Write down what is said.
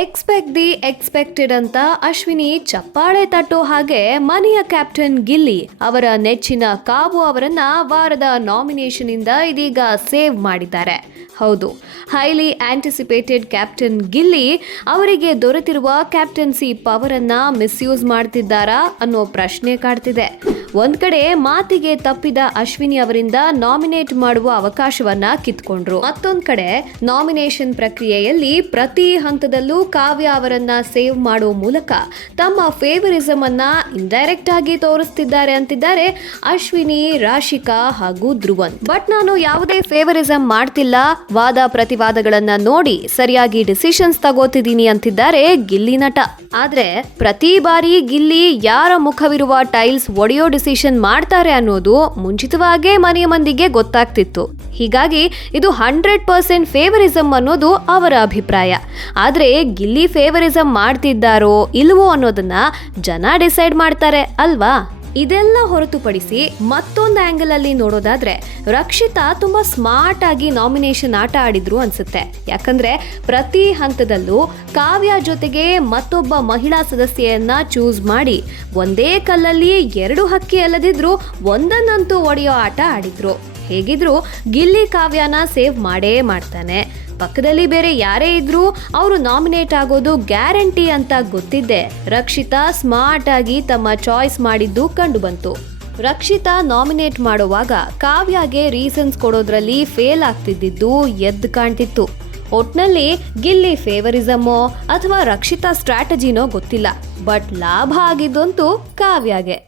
Expect the expected ಅಂತ ಅಶ್ವಿನಿ ಚಪ್ಪಾಳೆ ತಟ್ಟೋ ಹಾಗೆ ಮನೆಯ ಕ್ಯಾಪ್ಟನ್ ಗಿಲ್ಲಿ ಅವರ ನೆಚ್ಚಿನ ಕಾವು ಅವರನ್ನ ವಾರದ ನಾಮಿನೇಷನ್ ಇಂದ ಇದೀಗ ಸೇವ್ ಮಾಡಿದ್ದಾರೆ. ಹೌದು, ಹೈಲಿ ಆಂಟಿಸಿಪೇಟೆಡ್ ಕ್ಯಾಪ್ಟನ್ ಗಿಲ್ಲಿ ಅವರಿಗೆ ದೊರೆತಿರುವ ಕ್ಯಾಪ್ಟನ್ಸಿ ಪವರ್ ಅನ್ನ ಮಿಸ್ಯೂಸ್ ಮಾಡ್ತಿದ್ದಾರಾ ಅನ್ನೋ ಪ್ರಶ್ನೆ ಕಾಡ್ತಿದೆ. ಒಂದ್ ಕಡೆ ಮಾತಿಗೆ ತಪ್ಪಿದ ಅಶ್ವಿನಿ ಅವರಿಂದ ನಾಮಿನೇಟ್ ಮಾಡುವ ಅವಕಾಶವನ್ನ ಕಿತ್ಕೊಂಡ್ರು. ಮತ್ತೊಂದ್ ಕಡೆ ನಾಮಿನೇಷನ್ ಪ್ರಕ್ರಿಯೆಯಲ್ಲಿ ಪ್ರತಿ ಹಂತದಲ್ಲೂ ಕಾವ್ಯ ಅವರನ್ನ ಸೇವ್ ಮಾಡೋ ಮೂಲಕ ತಮ್ಮ ಫೇವರಿಸಂ ಅನ್ನ ಇಂಡೈರೆಕ್ಟ್ ಆಗಿ ತೋರಿಸ್ತಿದ್ದಾರೆ ಅಂತಿದ್ದಾರೆ ಅಶ್ವಿನಿ, ರಾಶಿಕಾ ಹಾಗೂ ಧ್ರುವನ್. ಬಟ್ ನಾನು ಯಾವುದೇ ಫೇವರಿಸಂ ಮಾಡ್ತಿಲ್ಲ, ವಾದ ಪ್ರತಿವಾದಗಳನ್ನ ನೋಡಿ ಸರಿಯಾಗಿ ಡಿಸಿಷನ್ಸ್ ತಗೋತಿದ್ದೀನಿ ಅಂತಿದ್ದಾರೆ ಗಿಲ್ಲಿ ನಟ. ಆದ್ರೆ ಪ್ರತಿ ಬಾರಿ ಗಿಲ್ಲಿ ಯಾರ ಮುಖವಿರುವ ಟೈಲ್ಸ್ ಒಡೆಯೋ ಡಿಸಿಷನ್ ಮಾಡ್ತಾರೆ ಅನ್ನೋದು ಮುಂಚಿತವಾಗೇ ಮನೆಯ ಮಂದಿಗೆ ಗೊತ್ತಾಗ್ತಿತ್ತು. ಹೀಗಾಗಿ ಇದು 100% ಫೇವರಿಸಂ ಅನ್ನೋದು ಅವರ ಅಭಿಪ್ರಾಯ. ಆದ್ರೆ ಗಿಲ್ಲಿ ಫೇವರಿಸಂ ಮಾಡ್ತಿದ್ದಾರೋ ಇಲ್ವೋ ಅನ್ನೋದನ್ನ ಜನ ಡಿಸೈಡ್ ಮಾಡ್ತಾರೆ ಅಲ್ವಾ? ಇದೆಲ್ಲ ಹೊರತುಪಡಿಸಿ ಮತ್ತೊಂದು ಆಂಗಲ್ ಅಲ್ಲಿ ನೋಡೋದಾದ್ರೆ ರಕ್ಷಿತಾ ತುಂಬಾ ಸ್ಮಾರ್ಟ್ ಆಗಿ ನಾಮಿನೇಷನ್ ಆಟ ಆಡಿದ್ರು ಅನ್ಸುತ್ತೆ. ಯಾಕಂದ್ರೆ ಪ್ರತಿ ಹಂತದಲ್ಲೂ ಕಾವ್ಯ ಜೊತೆಗೆ ಮತ್ತೊಬ್ಬ ಮಹಿಳಾ ಸದಸ್ಯೆಯನ್ನ ಚೂಸ್ ಮಾಡಿ ಒಂದೇ ಕಲ್ಲಲ್ಲಿ ಎರಡು ಹಕ್ಕಿ ಅಲ್ಲದಿದ್ರು ಒಂದನ್ನಂತೂ ಒಡೆಯೋ ಆಟ ಆಡಿದ್ರು. ಹೇಗಿದ್ರು ಗಿಲ್ಲಿ ಕಾವ್ಯನ ಸೇವ್ ಮಾಡೇ ಮಾಡ್ತಾನೆ. ಪಕ್ಕದಲ್ಲಿ ಬೇರೆ ಯಾರೇ ಇದ್ರೂ ಅವರು ನಾಮಿನೇಟ್ ಆಗೋದು ಗ್ಯಾರಂಟಿ ಅಂತ ಗೊತ್ತಿದ್ದೆ ರಕ್ಷಿತಾ ಸ್ಮಾರ್ಟ್ ಆಗಿ ತಮ್ಮ ಚಾಯ್ಸ್ ಮಾಡಿದ್ದು ಕಂಡು ಬಂತು. ರಕ್ಷಿತಾ ನಾಮಿನೇಟ್ ಮಾಡುವಾಗ ಕಾವ್ಯಗೆ ರೀಸನ್ಸ್ ಕೊಡೋದ್ರಲ್ಲಿ ಫೇಲ್ ಆಗ್ತಿದ್ದು ಎದ್ದು ಕಾಣ್ತಿತ್ತು. ಒಟ್ನಲ್ಲಿ ಗಿಲ್ಲಿ ಫೇವರಿಸಮೋ ಅಥವಾ ರಕ್ಷಿತಾ ಸ್ಟ್ರಾಟಜಿನೋ ಗೊತ್ತಿಲ್ಲ, ಬಟ್ ಲಾಭ ಆಗಿದ್ದಂತೂ ಕಾವ್ಯಗೆ.